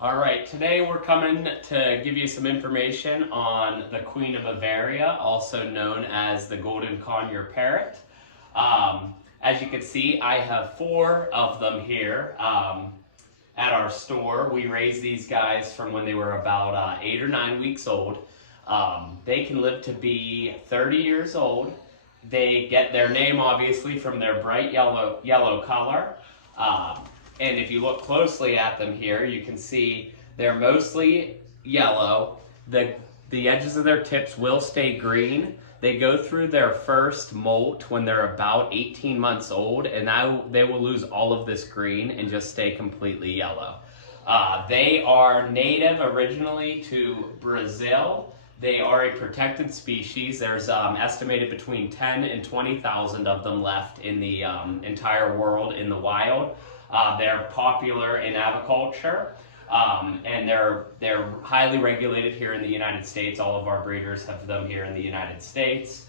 All right, today we're coming to give you some information on the Queen of Bavaria, also known as the Golden Conure Parrot. As you can see, I have 4 of them here at our store. We raised these guys from when they were about 8 or 9 weeks old. They can live to be 30 years old. They get their name obviously from their bright yellow color. And if you look closely at them here, you can see they're mostly yellow. The edges of their tips will stay green. They go through their first molt when they're about 18 months old, and now they will lose all of this green and just stay completely yellow. They are native originally to Brazil. They are a protected species. There's estimated between 10 and 20,000 of them left in the entire world in the wild. They're popular in aviculture, and they're highly regulated here in the United States. All of our breeders have them here in the United States.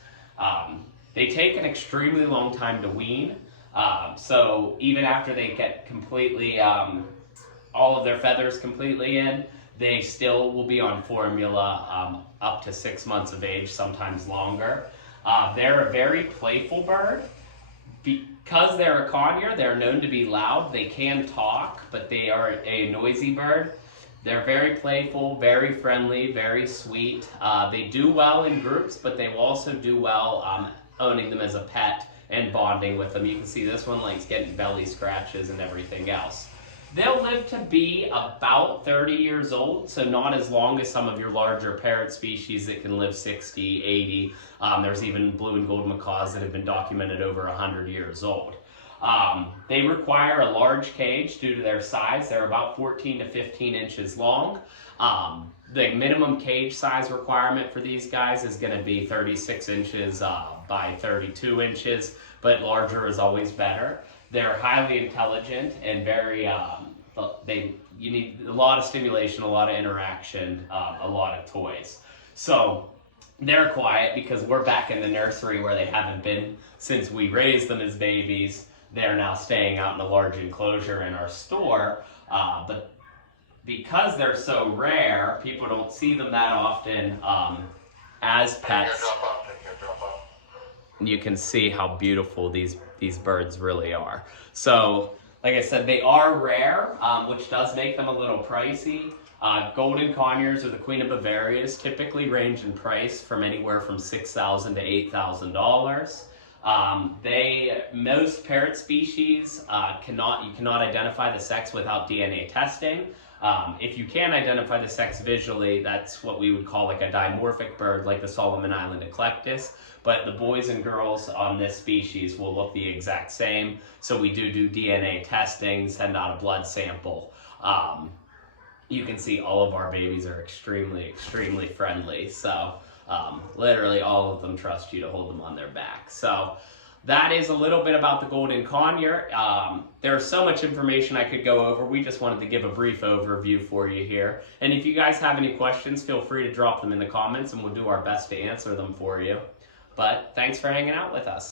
They take an extremely long time to wean, so even after they get completely, all of their feathers completely in, they still will be on formula up to 6 months of age, sometimes longer. They're a very playful bird. Because they're a conure, they're known to be loud. They can talk, but they are a noisy bird. They're very playful, very friendly, very sweet. They do well in groups, but they will also do well owning them as a pet and bonding with them. You can see this one likes getting belly scratches and everything else. They'll live to be about 30 years old, so not as long as some of your larger parrot species that can live 60, 80. There's even blue and gold macaws that have been documented over 100 years old. They require a large cage due to their size. They're about 14 to 15 inches long. The minimum cage size requirement for these guys is going to be 36 inches by 32 inches, but larger is always better. They're highly intelligent and very, you need a lot of stimulation, a lot of interaction, a lot of toys. So they're quiet because we're back in the nursery where they haven't been since we raised them as babies. They're now staying out in a large enclosure in our store, but because they're so rare, people don't see them that often as pets. You can see how beautiful these birds really are. So, like I said, they are rare, which does make them a little pricey. Golden conures or the Queen of Bavarias typically range in price from anywhere from $6,000 to $8,000. Most parrot species you cannot identify the sex without DNA testing. If you can identify the sex visually, that's what we would call like a dimorphic bird, like the Solomon Island eclectus. But the boys and girls on this species will look the exact same. So we do DNA testing, send out a blood sample. You can see all of our babies are extremely, extremely friendly. So literally all of them trust you to hold them on their back. So that is a little bit about the Golden Conure. There's so much information I could go over. We just wanted to give a brief overview for you here. And if you guys have any questions, feel free to drop them in the comments and we'll do our best to answer them for you. But thanks for hanging out with us.